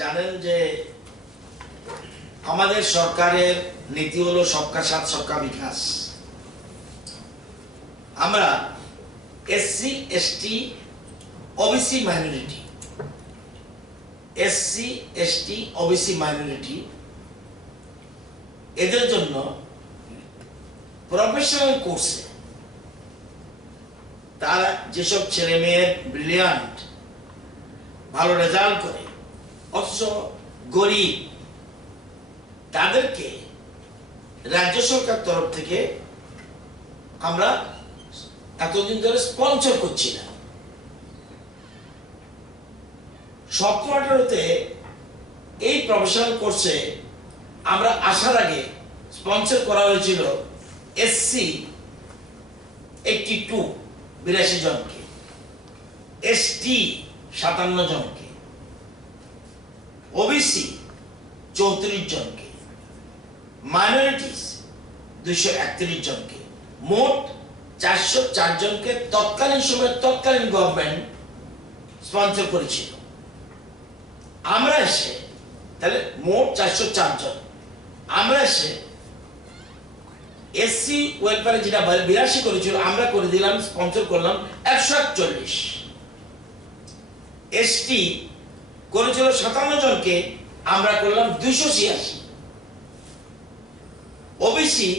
জানেন যে আমাদের সরকারের নীতি হলো সবকা সাথ সবকা বিকাশ। আমরা এসসি এসটি ওবিসি মাইনরিটি এদের জন্য প্রফেশনাল কোর্সে তারা যেসব ছেলে মেয়ের ব্রিলিয়ান্ট ভালো রেজাল্ট করে অথচ গরিব, তাদেরকে রাজ্য সরকার তরফ থেকে আমরা এতদিন ধরে স্পন্সর করছি না। 17-18-তে এই প্রফেশনাল কোর্সে আমরা আসার আগে স্পন্সর করা হয়েছিল এসসি 82 জনকে, এসটি 57 জনকে, ওবিসি 34 জনকে, মাইনরিটিস 231 জনকে, মোট 404 জনকে তৎকালীন সময়ে তৎকালীন গভর্নমেন্ট স্পন্সর করেছিল। আমরা এসে তাহলে মোট 404 জন, আমরা এসে এসসি ওয়েলফেয়ারে যেটা 82 করেছিল আমরা করে দিলাম, স্পন্সর করলাম 141। এসটি করেছিল 57 জনকে, আমরা করলাম 286। ওবিসি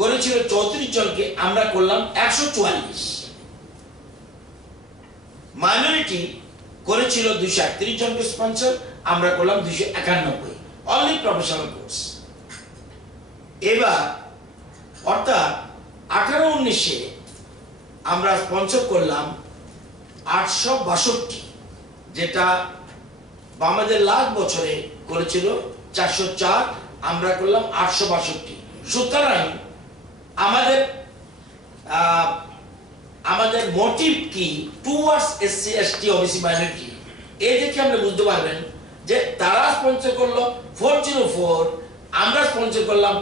করেছিল 34 জনকে, আমরা করলাম 144। মাইনরিটি করেছিল 231 জনকে স্পন্সর, আমরা করলাম 291। Only professional course. এবার অর্থাৎ 18-19-এ আমরা স্পন্সর করলাম 862, যেটা আমাদের লাস্ট বছরে করেছিল 404, আমরা করলাম 862। সুতরাং আমাদের মোটিভ কি towards SC ST OBC minority, এই দেখে আমরা বুঝতে পারবেন যে তারা স্পন্সর করলো 404, আমরা স্পন্সর করলাম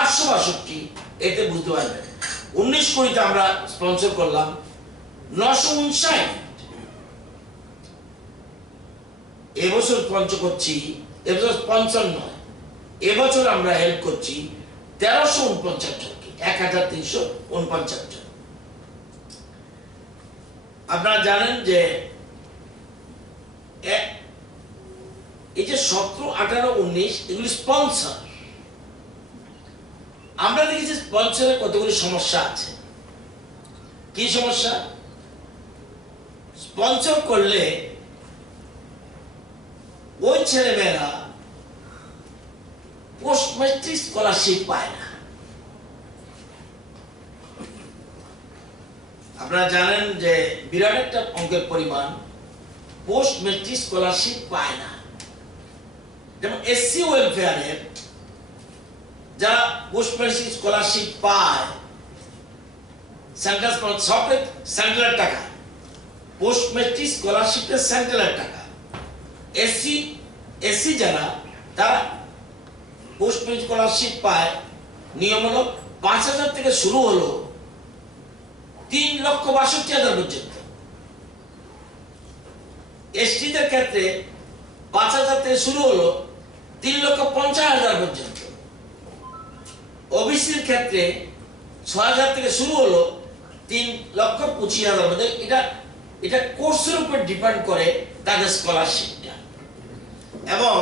862, এতে বুঝতে পারবেন। 19-20-তে আমরা স্পন্সর করলাম 959, এবছর স্পন্সর করছি, এবছর স্পন্সর নয়, এবছর আমরা হেল্প করছি 1349 জনকে, 1349 জন। আপনারা জানেন যে এই যে 17, 18, 19 এগুলি স্পন্সর। আমরা দেখেছি স্পন্সরের কতগুলি সমস্যা আছে। কি সমস্যা? স্পন্সর করলে ওই ছেলেমেয়েরা পোস্ট ম্যাট্রিক স্কলারশিপ পায় না। আপনারা জানেন যে বিরাট একটা অঙ্কের পরিমাণ পোস্ট ম্যাট্রিক স্কলারশিপ পায় না। যেমন এসসি ওয়েলফেয়ারের যারা পোস্ট ম্যাট্রিক স্কলারশিপ পায়, সেন্ট্রাল টাকা, পোস্ট ম্যাট্রিক স্কলারশিপের সেন্ট্রাল টাকা। এসসি যারা তারা পোস্ট ম্যাট্রিক স্কলারশিপ পায়, নিয়ম হলো 5,000 থেকে শুরু হলো 3,62,000 পর্যন্ত। এসটিদের ক্ষেত্রে 5,000 থেকে শুরু হলো 3,50,000 পর্যন্ত। ওবিসির ক্ষেত্রে 6,000 থেকে শুরু হলো 3,25,000 মধ্যে। এটা কোর্সের উপর ডিপেন্ড করে তাদের স্কলারশিপটা। এবং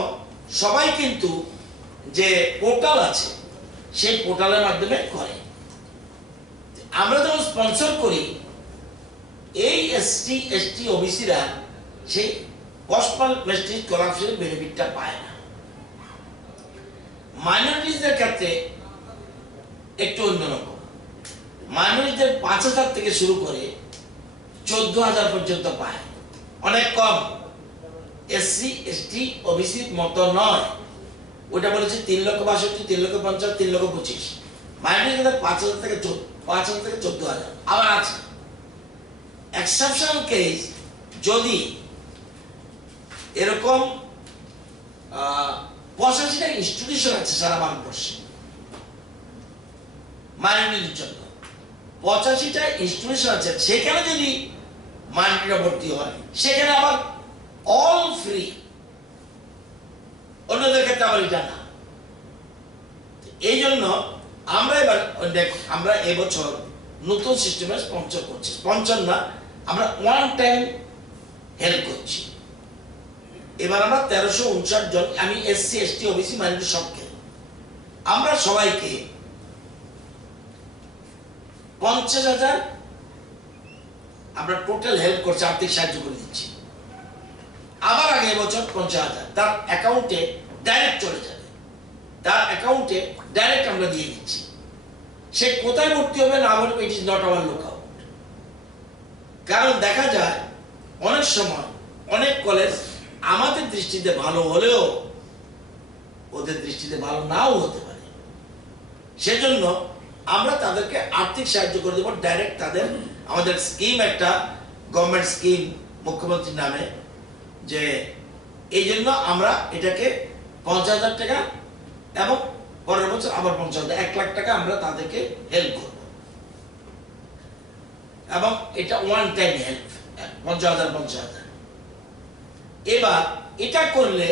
সবাই কিন্তু যে পোর্টাল আছে সেই পোর্টালের মাধ্যমে করে। আমরা যখন স্পন্সর করি, এই এসসি এসটি ওবিসিরা সেই পোস্ট ম্যাট্রিক স্কলারশিপ বেনিফিটটা পায় না। মাইনরিটিসদের ক্ষেত্রে একটু অন্যরকম। মাইনরিটিদের 5,000 থেকে শুরু করে 14,000 পর্যন্ত পায়, অনেক কম। এসসি এসটি ওবিসির মতো নয়। ওটা বলেছে 3,62,000, 3,50,000, 3,25,000। মাইনরিটিদের 5,000 থেকে 14,000। আবার আছে এক্সেপশনাল কেস, যদি এরকম 85টা ইনস্টিটিউশন আছে সারা ভারতবর্ষে মাইনরিটির জন্য, 85টা ইনস্টিটিউশন আছে, সেখানে যদি মাইনরিটিরা ভর্তি হয় সেখানে আবার অল ফ্রি আবার এটা না। এই জন্য আমরা এবছর নতুন সিস্টেমে স্পন্সর করছি। স্পন্সর না, আমরা ওয়ান টাইম হেল্প করছি। এবার আমরা 1359 জন, আমি SC ST OBC মাইনরিটি সবকে, আমরা সবাইকে 50,000 আমরা টোটাল হেল্প করছি, আর্থিক সাহায্য করে দিচ্ছি। আবার আগে বছর 50,000 তার অ্যাকাউন্টে ডাইরেক্ট চলে যাবে, তার অ্যাকাউন্টে ডাইরেক্ট আমরা দিয়ে দিচ্ছি। সে কোথায় ভর্তি হবে না হবে, it is not our look out. কারণ দেখা যায় অনেক সময় অনেক কলেজ আমাদের দৃষ্টিতে ভালো হলেও ওদের দৃষ্টিতে ভালো নাও হতে পারে। সেজন্য আমরা তাদেরকে আর্থিক সাহায্য করে দেবো ডাইরেক্ট। তাদের আমাদের স্কিম, একটা গভর্নমেন্ট স্কিম মুখ্যমন্ত্রীর নামে, যে এই জন্য আমরা এটাকে 50,000 টাকা এবং পরের বছর আবার 50,000, 1 লাখ টাকা আমরা তাদেরকে হেল্প করব। এবং এটা ওয়ান টাইম হেল্প, 50,000। এবার এটা করলে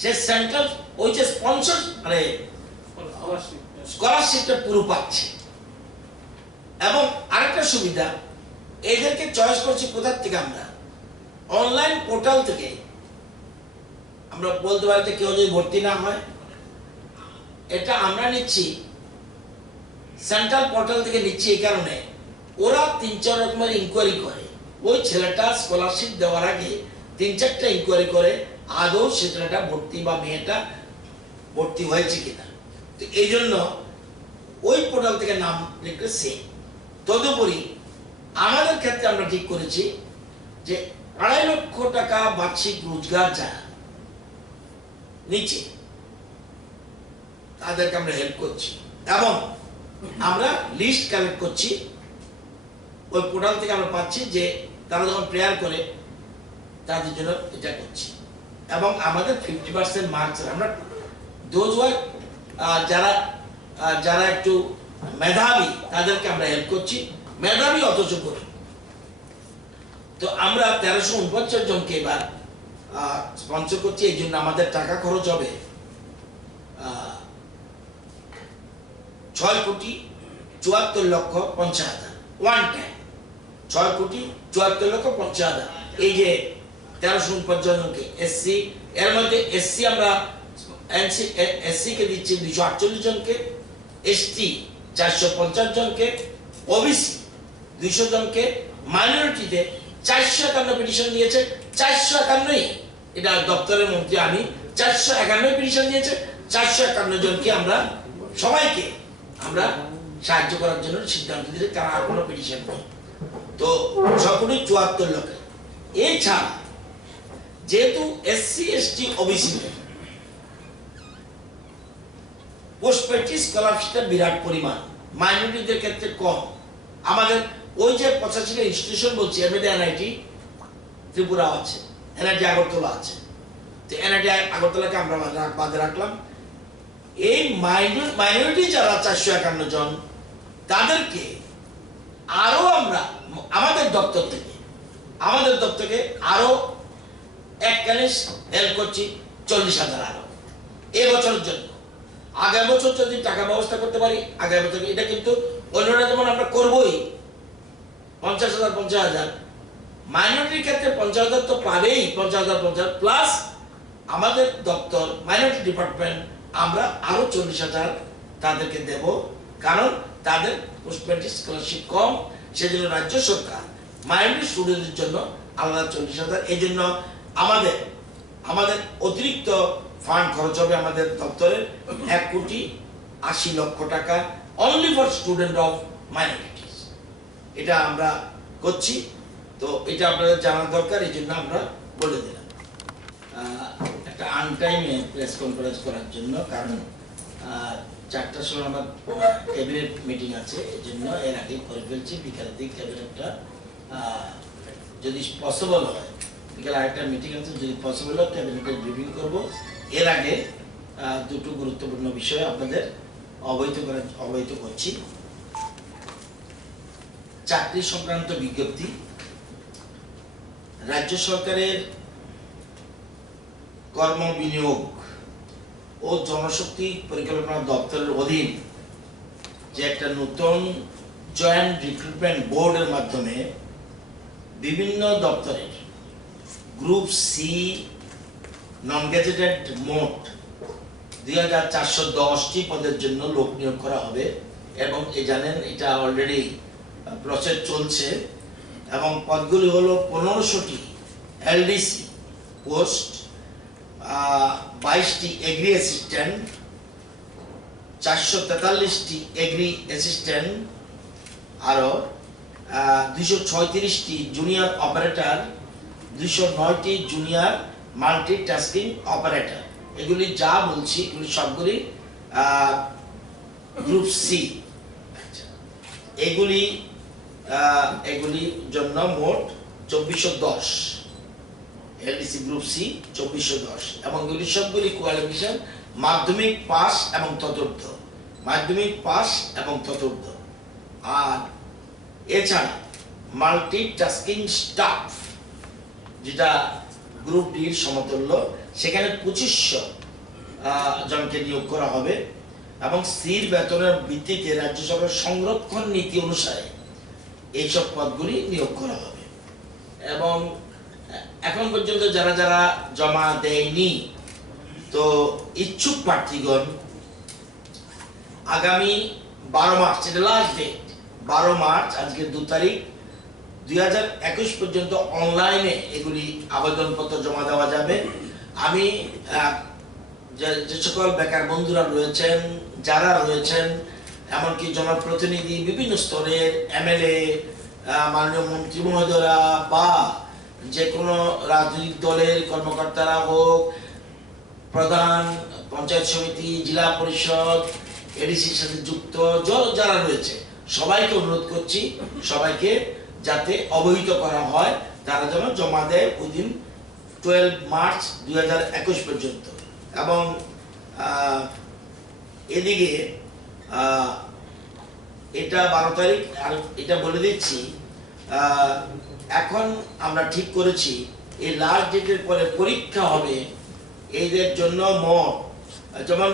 সে সেন্ট্রাল ওই যে স্পন্সর মানে স্কলারশিপটা পুরো পাচ্ছে। এবং আরেকটা সুবিধা, এদেরকে চয়েস করছি কোথার থেকে, আমরা অনলাইন পোর্টাল থেকে। আমরা বলতে পারি যে কেউ যদি ভর্তি না হয়, এটা আমরা নিচ্ছি সেন্ট্রাল পোর্টাল থেকে নিচ্ছি। এই কারণে ওরা 3-4 রকমের ইনকোয়ারি করে। ওই ছেলেটা স্কলারশিপ দেওয়ার আগে 3-4টা ইনকোয়ারি করে আদৌ সে ছেলেটা ভর্তি বা মেয়েটা ভর্তি হয়েছে কিনা। তো এই জন্য ওই পোর্টাল থেকে নাম লিখলে সে। তদুপরি আমাদের ক্ষেত্রে আমরা ঠিক করেছি যে 2.5 লক্ষ টাকা বার্ষিক রোজগার যারা নিচে, তাদেরকে আমরা হেল্প করছি। এবং আমরা লিস্ট কালেক্ট করছি, ওই পোর্টাল থেকে আমরা পাচ্ছি যে তারা যখন প্রেয়ার করে তাদের জন্য এটা করছি। এবং আমাদের 50% মার্কস আমরা দোজ যারা যারা একটু মেধাবী তাদেরকে আমরা হেল্প করছি, মেধাবী অথচ করি। তো আমরা 1349 জনকে এবার স্পন্সর করছি। এই জন্য আমাদের টাকা খরচ হবে 6,74,50,000 ওয়ান টাইম। 6,74,50,000। এই যে 1349 জনকে SC, এর মধ্যে SC আমরা SC কে দিচ্ছি 248 জনকে, ST 450 জনকে, OBC 200 জনকে, মাইনরিটিতে 451 পিটিশন দিয়েছে। 451ই, এটা দপ্তরের মন্ত্রী আমি, 451 পিটিশন দিয়েছে। 451 জনকে আমরা সবাইকে আমরা সাহায্য করার জন্য সিদ্ধান্ত দিয়েছি, কারণ আর কোনো পিটিশন নেই। তো 6,74 লক্ষ। এছাড়া যেহেতু SC ST OBC পোস্ট স্কলারশিপটা বিরাট পরিমাণ, মাইনরিটিদের ক্ষেত্রে কম। আমাদের ওই যে 85টা ইনস্টিটিউশন বলছি, এর মধ্যে NIT ত্রিপুরা আছে, NIT আগরতলা আছে। তো NIT আগরতলাকে আমরা বাদে রাখলাম। এই মাইনরিটি যারা 451 জন, তাদেরকে আরো আমরা আমাদের দপ্তর থেকে আরো এককালে হেল্প করছি 40,000 আরো এবছরের জন্য। আগামী বছর যদি টাকা ব্যবস্থা করতে পারি, আগামী বছর এটা কিন্তু অন্যরা যেমন আমরা করবোই 50,000 মাইনরিটির ক্ষেত্রে 50,000 তো পাবেই, 50,000 প্লাস আমাদের দপ্তর মাইনরিটি ডিপার্টমেন্ট আমরা আরো 40,000 তাদেরকে দেব। কারণ তাদের পোস্ট ম্যাট্রিক স্কলারশিপ কম, সেজন্য রাজ্য সরকার মাইনরিটি স্টুডেন্টদের জন্য আলাদা 40,000। এই জন্য আমাদের অতিরিক্ত ফান্ড খরচ হবে আমাদের দপ্তরের 1,80,00,000 টাকা only for student of minorities. এটা আমরা করছি। তো এটা আপনাদের জানা দরকার, এই জন্য আমরা বলে দিলাম। একটা আনটাইমে প্রেস কনফারেন্স করার জন্য, কারণ 4টার সময় আমার ক্যাবিনেট মিটিং আছে, এই জন্য এর আগে করে ফেলছি। বিকালের দিক ক্যাবিনেটটা যদি পসিবল হয়, বিকালে আরেকটা মিটিং আছে, যদি পসিবল হয় ক্যাবিনেটের ব্রিফিং করব। এর আগে দুটো গুরুত্বপূর্ণ বিষয় আপনাদের অবহিত করছি। চাকরি সংক্রান্ত বিজ্ঞপ্তি, রাজ্য সরকারের কর্ম বিনিয়োগ ও জনশক্তি পরিকল্পনা দপ্তরের অধীন যে একটা নতুন জয়েন্ট রিক্রুটমেন্ট বোর্ডের মাধ্যমে বিভিন্ন দপ্তরের গ্রুপ সি নন গেজেটেড মোট 2410টি পদের জন্য লোক নিয়োগ করা হবে এবং জানেন এটা অলরেডি প্রসেস চলছে এবং পদগুলি হলো 1500টি এলডিসি পোস্ট, 22টি এগ্রি অ্যাসিস্ট্যান্ট, 443টি এগ্রি অ্যাসিস্ট্যান্ট, আরো 236টি জুনিয়র অপারেটর, 209টি জুনিয়র মাল্টিটাস্কিং অপারেটর। এগুলি যা বলছি এগুলি সবগুলি গ্রুপ সি। এগুলি জন্য মোট 2410 এলডিসি গ্রুপ সি 2410 এবং এগুলি সবগুলি কোয়ালিফিকেশন মাধ্যমিক পাস এবং চতুর্থ, মাধ্যমিক পাস এবং চতুর্থ। আর এছাড়া মাল্টিটাস্কিং স্টাফ যেটা গ্রুপ ডির সমতুল্য, সেখানে 2500 জনকে নিয়োগ করা হবে এবং স্থির বেতনের ভিত্তিতে রাজ্য সরকারের সংরক্ষণ নীতি অনুসারে এইসব পদগুলি নিয়োগ করা হবে। এবং এখন পর্যন্ত যারা যারা জমা দেয়নি, তো ইচ্ছুক প্রার্থীগণ আগামী 12 মার্চ, এটা লাস্ট ডেট 12 মার্চ, আজকে 2 তারিখ 2021 পর্যন্ত অনলাইনে এগুলি আবেদনপত্র জমা দেওয়া যাবে। আমি যে সকল বেকার বন্ধুরা রয়েছেন, যারা রয়েছেন, এমনকি জনপ্রতিনিধি বিভিন্ন স্তরের এমএলএ, মাননীয় মন্ত্রী মহোদয়রা বা যে কোনো রাজনৈতিক দলের কর্মকর্তারা হোক, প্রধান পঞ্চায়েত সমিতি, জেলা পরিষদ, এডিসির সাথে যুক্ত যারা রয়েছে, সবাইকে অনুরোধ করছি, সবাইকে যাতে অবহিত করা হয়, তারা যেন জমা দেয় উইদিন 12 মার্চ 2021 পর্যন্ত। এবং এদিকে এটা 12 তারিখ, আর এটা বলে দিচ্ছি, এখন আমরা ঠিক করেছি এই লাস্ট ডেটের পরে পরীক্ষা হবে এদের জন্য মোট, যেমন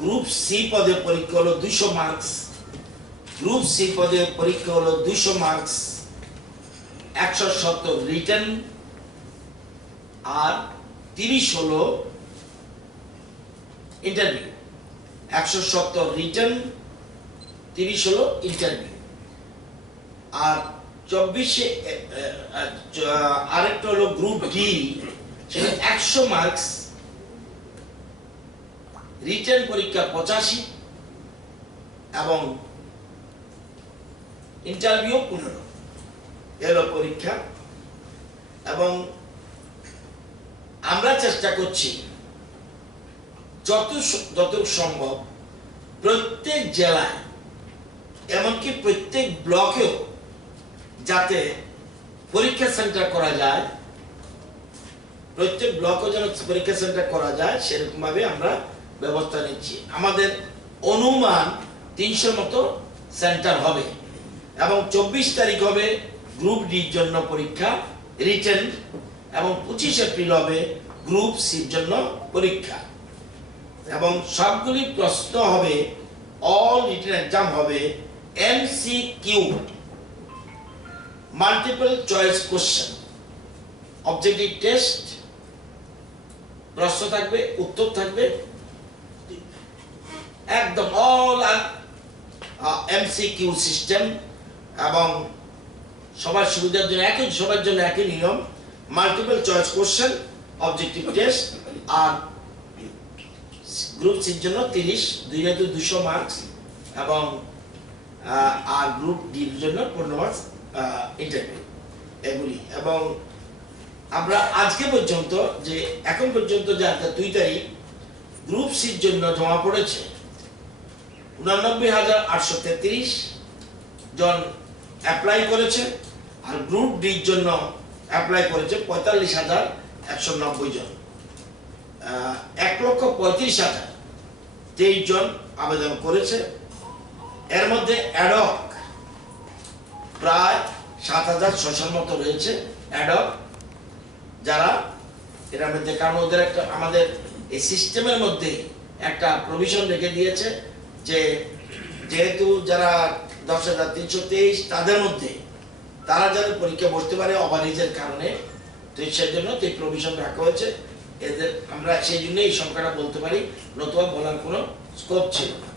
গ্রুপ সি পদে পরীক্ষা হলো 200 মার্কস, গ্রুপ সি পদে পরীক্ষা হলো 200 মার্কস, 170 রিটেন, আর 30 হলো ইন্টারভিউ। 170 রিটেন, 30 হলো ইন্টারভিউ। আর 24 আরেকটা হলো গ্রুপ ডি, সেটা 100 মার্কস, রিটেন পরীক্ষা 85 এবং ইন্টারভিউ 15 এলো পরীক্ষা। এবং আমরা চেষ্টা করছি যতটুকু সম্ভব প্রত্যেক জেলায়, এমনকি প্রত্যেক ব্লকেও যাতে পরীক্ষা সেন্টার করা যায়, প্রত্যেক ব্লকেও যেন পরীক্ষা সেন্টার করা যায়, সেরকম ভাবে আমরা ব্যবস্থা নিচ্ছি। আমাদের অনুমান 300 মতো সেন্টার হবে এবং 24 তারিখ হবে গ্রুপ ডির জন্য পরীক্ষা রিটেন এবং 25 এপ্রিল হবে গ্রুপ সির জন্য পরীক্ষা। এবং সবগুলি প্রশ্ন হবে, অল রিটেন এক্সাম হবে MCQ, multiple choice question, objective test, প্রশ্ন থাকবে, উত্তর থাকবে, একদম অল এমসিকিউ সিস্টেম। এবং সবার সুবিধার জন্য সবার জন্য একই নিয়ম, multiple choice question, objective test. আর গ্রুপ সির জন্য 30, 200 মার্কস এবং আর গ্রুপ ডির জন্য 15 মার্কস ইন্টারভিউ, এগুলি। এবং আমরা আজকে পর্যন্ত যে এখন পর্যন্ত যে 2 তারিখ গ্রুপ সির জন্য জমা পড়েছে 89,833 জন অ্যাপ্লাই করেছে, আর গ্রুপ ডির জন্য অ্যাপ্লাই করেছে 45,190 জন। 1,35,023 জন আবেদন করেছে। এর মধ্যে অ্যাডক প্রায় 7,600 মতো রয়েছে, অ্যাডক যারা এর মধ্যে, কারণ ওদের একটা আমাদের এই সিস্টেমের মধ্যে একটা প্রভিশন রেখে দিয়েছে যে যেহেতু যারা 10,323 তাদের মধ্যে তারা যারা পরীক্ষা বসতে পারে অবারিজের কারণে, তো সেই জন্য এই প্রভিশন রাখা হয়েছে এদের, আমরা সেই জন্য এই সংখ্যাটা বলতে পারি, নতুবা বলার কোনো স্কোপ ছিল না।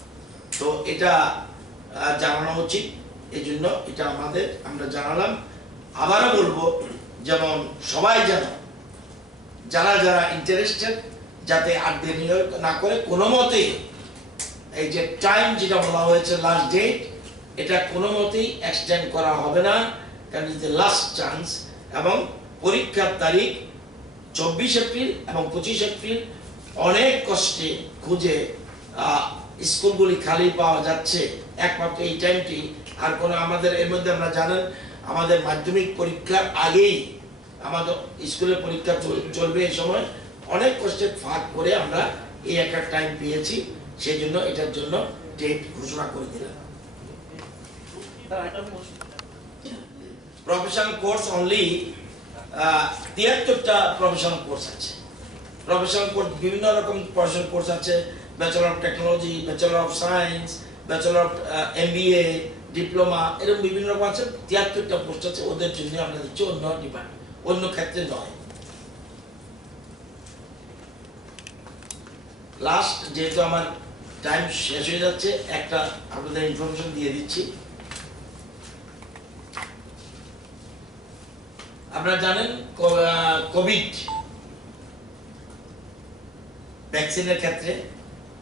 তো এটা জানানো উচিত, এই জন্য এটা আমরা জানালাম। আবারও বলবো, যেমন সবাই জানো, যারা যারা ইন্টারেস্টেড যাতে আর দেরি না করে কোনো মতেই এই যে টাইম যেটা বলা হয়েছে লাস্ট ডেট, এটা কোনো মতেই এক্সটেন্ড করা হবে না, কারণ ইজ দ্য লাস্ট চান্স। এবং পরীক্ষার তারিখ 24 এপ্রিল এবং 25 এপ্রিল অনেক কষ্টে খুঁজে স্কুলগুলি খালি পাওয়া যাচ্ছে, একমাত্র এই টাইমটি। আর কোনো আমাদের এর মধ্যে আমরা জানেন আমাদের মাধ্যমিক পরীক্ষার আগেই আমাদের স্কুলের পরীক্ষা চলবে, এই সময় অনেক কষ্টে ফাঁক করে আমরা এই একটা টাইম পেয়েছি, সেই জন্য এটার জন্য ডেট ঘোষণা করে দিলাম। প্রফেশনাল কোর্স অনলি 73টা প্রফেশনাল কোর্স আছে। প্রফেশনাল কোর্স বিভিন্ন রকম প্রফেশনাল কোর্স আছে, bachelor of technology, bachelor of science, bachelor of MBA, diploma, এরকম বিভিন্ন রকম আছে। 73টা পোস্ট আছে, ওদের জন্য আমরা দিচ্ছি, অন্য ডিপার্টমেন্ট অন্য ক্ষেত্রে নয়। লাস্ট যেহেতু আমার টাইম শেষ হয়ে যাচ্ছে, একটা আপনাদের ইনফরমেশন দিয়ে দিচ্ছি। আপনারা জানেন কোভিড ভ্যাকসিনের ক্ষেত্রে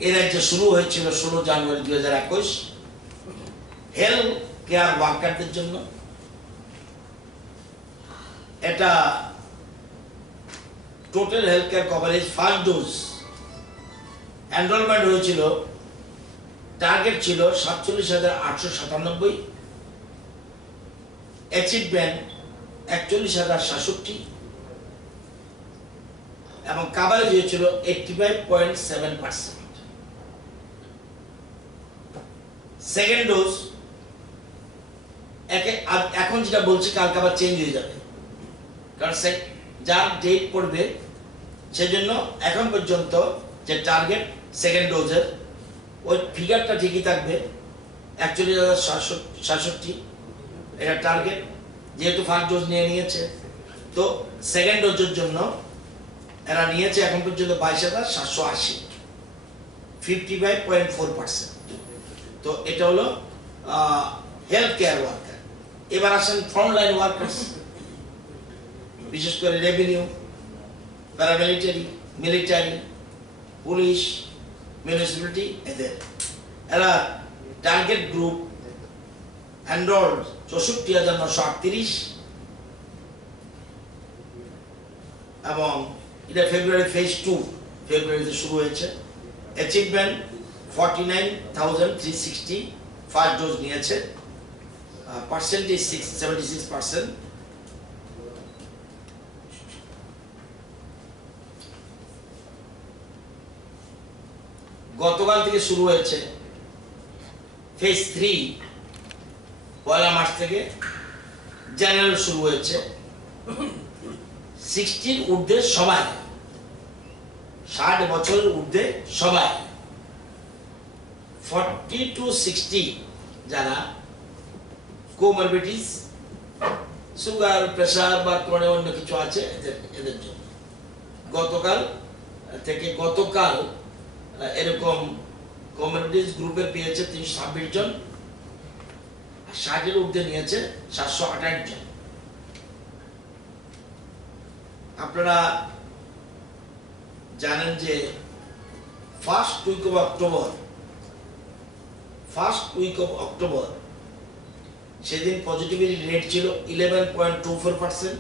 এর রাজ্যে শুরু হয়েছিল 16 জানুয়ারি 2021 হেলথ কেয়ার ওয়ার্কারদের জন্য। এটা total health care coverage first dose enrolment হয়েছিল, টার্গেট ছিল 47,897, অ্যাচিভমেন্ট 41,067 এবং কাভারেজ হয়েছিল 85.7%। সেকেন্ড ডোজ এখন যেটা বলছি কালকে আবার চেঞ্জ হয়ে যাবে, কারণ যার ডেট পড়বে, সেজন্য এখন পর্যন্ত যে টার্গেট সেকেন্ড ডোজের ওই ফিগারটা ঠিকই থাকবে, 41,067 এটা টার্গেট। যেহেতু ফার্স্ট ডোজ নিয়েছে, তো সেকেন্ড ডোজের জন্য এরা নিয়েছে এখন পর্যন্ত 22,780, 55.4%। তো এটা হলো হেলথ কেয়ার ওয়ার্কার। এবার আসেন ফ্রন্টলাইন ওয়ার্কার্স, বিশেষ করে revenue, paramilitary, military, police, municipality, এরা টার্গেট গ্রুপ এনরোলড 64,938 এবং এটা ফেব্রুয়ারি ফেজ 2 ফেব্রুয়ারিতে শুরু হয়েছে। অ্যাচিভমেন্ট 49,360 ফার্স্ট ডোজ নিয়েছে, পার্সেন্টেজ 76%। গতকাল থেকে শুরু হয়েছে ফেজ 3, 1 মার্চ থেকে জেনারেল শুরু হয়েছে। 60 ঊর্ধ্বে সবাই, 60 বছরের ঊর্ধ্বে সবাই, 40 to 60 যারা কোমরবিডিটিস, সুগার, প্রেসার বা কোনো অন্য কিছু আছে এদের জন্য। গতকাল এরকম কোমরবিডিটিস গ্রুপের পেয়েছে 326 জন, 60-এর ঊর্ধ্বে নিয়েছে 728 জন। আপনারা জানেন যে ফার্স্ট উইক অফ অক্টোবর সেদিন পজিটিভিটি রেট ছিল 11.24%।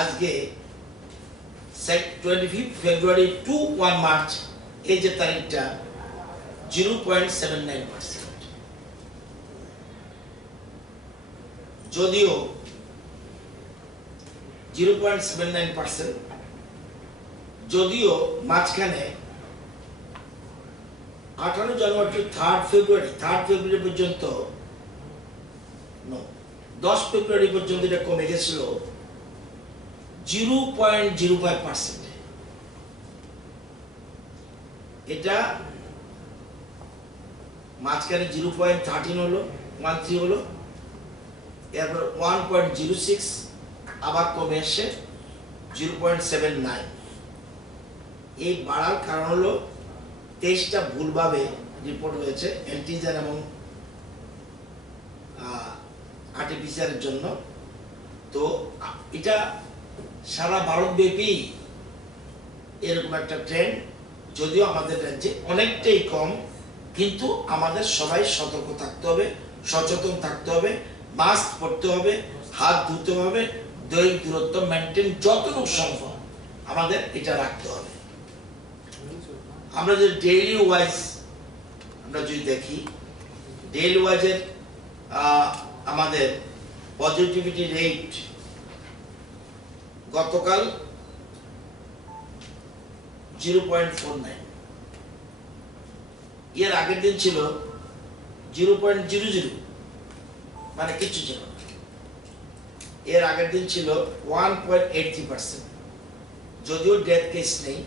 আজকে 25 ফেব্রুয়ারি টু 1 মার্চ এই যে তারিখটা 0.79%। যদিও 0.79%, যদিও মাঝখানে 18 জানুয়ারি 3 ফেব্রুয়ারি পর্যন্ত 10 ফেব্রুয়ারি পর্যন্ত এটা কমে গেছিল 0.05%। এটা মাঝখানে 0.13 হলো, 13 হলো, এরপর 1.06, আবার কমে এসে 0.79। এই বাড়ার কারণ হলো 23টা ভুলভাবে রিপোর্ট হয়েছে অ্যান্টিজেন এবং আরটিপিসিআর জন্য। তো এটা সারা ভারতব্যাপী এরকম একটা ট্রেন্ড, যদিও আমাদের রাজ্যে অনেকটাই কম, কিন্তু আমাদের সবাই সতর্ক থাকতে হবে, সচেতন থাকতে হবে, মাস্ক পরতে হবে, হাত ধুতে হবে, দৈহিক দূরত্ব মেনটেন যতটুকু সম্ভব আমাদের এটা রাখতে হবে। আমরা যদি ডেইলি ওয়াইজ আমরা যদি দেখি, ডেইলি ওয়াইজের আমাদের পজিটিভিটি রেট গতকাল 0.49, এর আগের দিন ছিল 0.00, মানে কিছু ছিল না। এর আগের দিন ছিল 1.83%, যদিও ডেথ কেস নেই,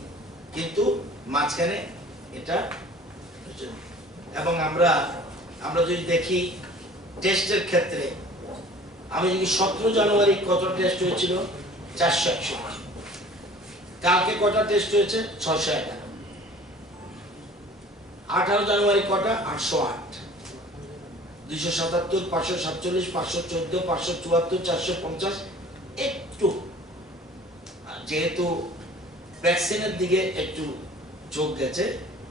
কিন্তু মাঝখানে এটা। এবং আমরা যদি দেখি টেস্টের ক্ষেত্রে, আমি যদি 17 জানুয়ারি কত টেস্ট হয়েছিল? 461। কালকে কটা টেস্ট হয়েছে? 611। 18 জানুয়ারি কটা? 808। 277, 547, 514, 574, 450। একটু যেহেতু ভ্যাকসিনের দিকে একটু যোগ গেছে,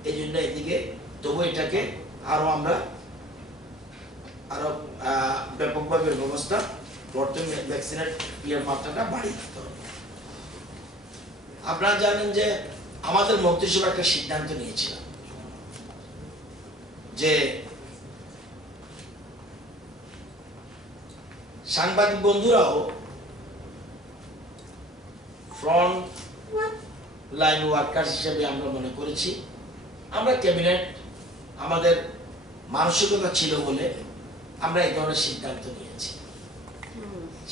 এই জন্য এদিকে, তবু এটাকে আমরা আরো ব্যাপকভাবে ব্যবস্থা করতে, ভ্যাকসিনের মাত্রাটা বাড়িয়ে দিতে হবে। আপনারা জানেন যে আমাদের মন্ত্রিসভা একটা সিদ্ধান্ত নিয়েছিল যে সাংবাদিক বন্ধুরাও ফ্রন্ট লাইন ওয়ার্কার হিসেবে আমরা মনে করেছি। আমরা ক্যাবিনেট, আমাদের মানসিকতা ছিল বলে আমরা এই ধরনের সিদ্ধান্ত নিয়েছি।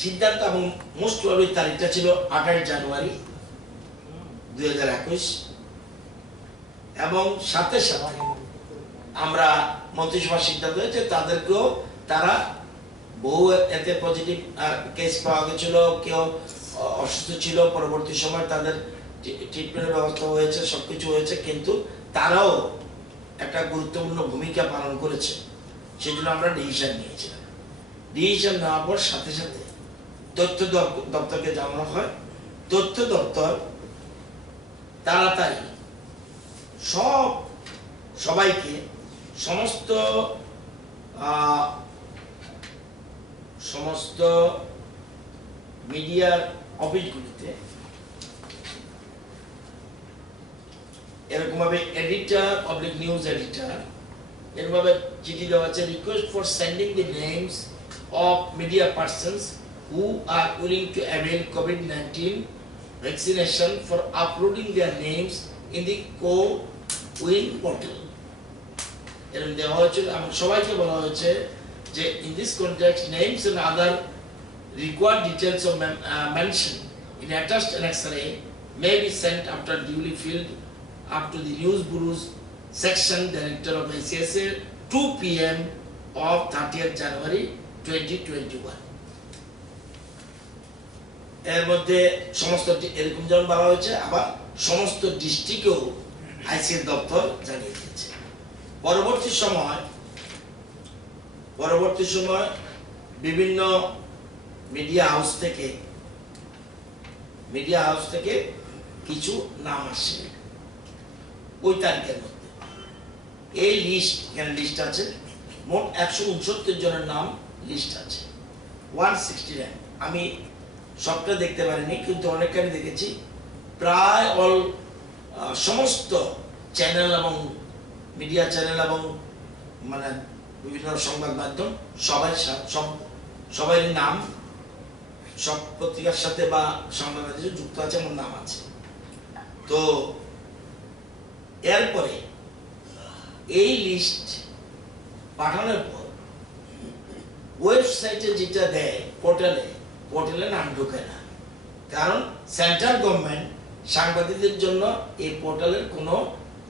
সিদ্ধান্ত এবং মোস্ট প্রবাবলি তারিখটা ছিল 28 জানুয়ারি 2021, এবং সাথে সাথে আমরা মন্ত্রিসভার সিদ্ধান্ত হয়েছে তাদেরকেও, তারা বহু এতে পজিটিভ কেস পাওয়া গেছিল, কেউ অসুস্থ ছিল, পরবর্তী সময় তাদের ট্রিটমেন্টের ব্যবস্থা হয়েছে, সবকিছু হয়েছে, কিন্তু তারাও একটা গুরুত্বপূর্ণ ভূমিকা পালন করেছে। সেই জন্য আমরা ডিসিশন নিয়েছিলাম। ডিসিশন নেওয়ার পর সাথে সাথে তথ্য দপ্তরকে জানানো হয়। তথ্য দপ্তর তাড়াতাড়ি সবাইকে সমস্ত মিডিয়ার অফিসগুলিতে এরকম ভাবে এডিটর, পাবলিক নিউজ এডিটর, এরকম ভাবে চিঠি দেওয়া আছে, request for sending the names of media persons who are willing to avail COVID-19 vaccination for uploading their names in the Co-Win portal. এরকম দেওয়া হয়েছিল এবং সবাইকে বলা হয়েছে যে in this context names and other required details of mention in attached annexure may be sent after duly filled up to the News Bureau's section director of ICSA 2 p.m. of 30th January 2021. এর মধ্যে সমস্ত এরকম যেমন বলা হয়েছে, আবার সমস্ত ডিস্ট্রিক্টেও ICS দপ্তর জানিয়ে দিয়েছে। পরবর্তী সময় বিভিন্ন মিডিয়া হাউস থেকে কিছু নাম আসে ওই তারিখের মধ্যে। এই লিস্ট আছে, মোট 169 জনের নাম লিস্ট আছে, 169। আমি সবটা দেখতে পারিনি, কিন্তু অনেকখানি দেখেছি। প্রায় সমস্ত চ্যানেল এবং মিডিয়া চ্যানেল এবং মানে বিভিন্ন সংবাদ মাধ্যম সবাই নাম সব পত্রিকার সাথে বা সংবাদ মাধ্যমে যুক্ত আছে, আমার নাম আছে। তো এরপরে এই লিস্ট পাঠানোর পর ওয়েবসাইটে যেটা দেয়, পোর্টালে নাম ঢোকে না, কারণ সেন্ট্রাল গভর্নমেন্ট সাংবাদিকদের জন্য এই পোর্টালের কোনো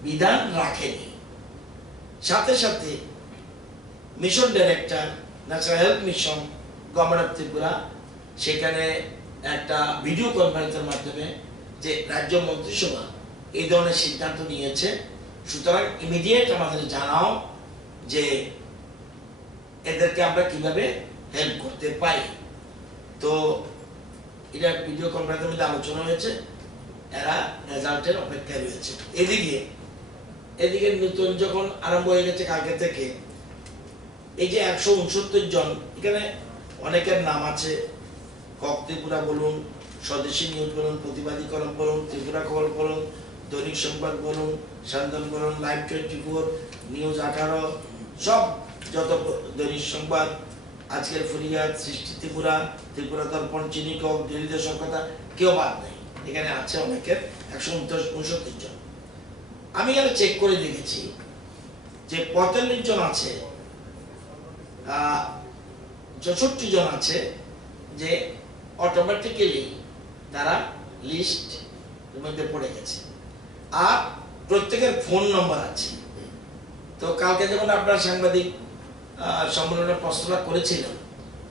বিধান রাখেনি। সাথে সাথে mission director national health mission government of Tripura সেখানে একটা ভিডিও কনফারেন্সের মাধ্যমে যে রাজ্য মন্ত্রিসভা এই ধরনের সিদ্ধান্ত নিয়েছে, সুতরাং ইমিডিয়েট আমাদের জানাও যে এদেরকে আমরা কিভাবে হেল্প করতে পারি। তো এটা ভিডিও কনফারেন্সের মধ্যে আলোচনা হয়েছে, এরা রেজাল্টের অপেক্ষায় রয়েছে। এদিকে নতুন যখন আরম্ভ হয়ে গেছে কালকে থেকে, এই যে 169 জন, এখানে অনেকের নাম আছে, কক ত্রিপুরা বলুন, স্বদেশী নিউজ বলুন, প্রতিবাদী কলম বলুন, ত্রিপুরা খবর বলুন, দৈনিক সংবাদ বলুন, সান্দন বলুন, লাইভ 24, নিউজ 18, সব যত দৈনিক সংবাদ, আজকের ফুরিয়াদ, সৃষ্টি ত্রিপুরা, ত্রিপুরা দর্পণ, চিনিকক, দিল্লি দেশের কথা, কেউ বাদ নেই। এখানে আছে অনেকের 169 জন। আমি এখানে চেক করে দেখেছি যে 45 জন আছে, 64 জন আছে যে অটোমেটিক্যালি তারা লিস্ট মধ্যে পড়ে গেছে, আর প্রত্যেকের ফোন নম্বর আছে। তো কালকে যখন আপনার সাংবাদিক সম্মেলনের প্রশ্নটা করেছিলেন,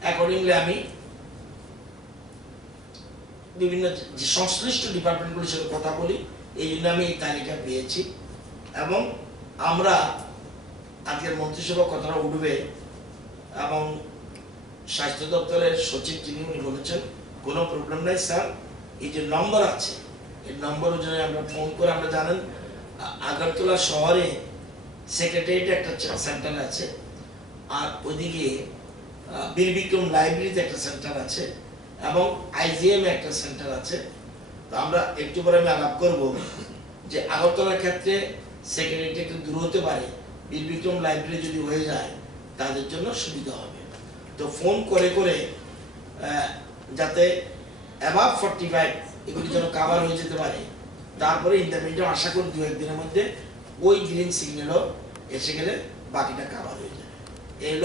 অ্যাকর্ডিংলি আমি বিভিন্ন যে সংশ্লিষ্ট ডিপার্টমেন্টগুলির সাথে কথা বলি, এই জন্য আমি এই তালিকা পেয়েছি। এবং আমরা আজকের মন্ত্রিসভা কথাটা উঠবে, এবং স্বাস্থ্য দপ্তরের সচিব যিনি উনি বলেছেন কোনো প্রবলেম নাই স্যার, এই যে নম্বর আছে এই নম্বর অনুযায়ী আমরা ফোন করে, আমরা জানেন আগরতলা শহরে সেক্রেটারিয়েটে একটা সেন্টার আছে, আর ওইদিকে বীর বিক্রম লাইব্রেরিতে একটা সেন্টার আছে, এবং আইজিএম একটা সেন্টার আছে। তো আমরা একটু পরে আমি আলাপ করব যে আগরতলার ক্ষেত্রে সেক্রেটারিয়েট একটু দূর হতে পারে, বীর বিক্রম লাইব্রেরি যদি হয়ে যায় তাদের জন্য সুবিধা হবে। তো ফোন করে করে যাতে অ্যাবাভ 45 এগুলি যেন কাভার হয়ে যেতে পারে। তারপরে ইন্টারমিডিয়েট আশা করি 2-1 দিনের মধ্যে ওই গ্রিন সিগন্যালও এসে গেলে বাকিটা কাভার হয়ে যাবে। এই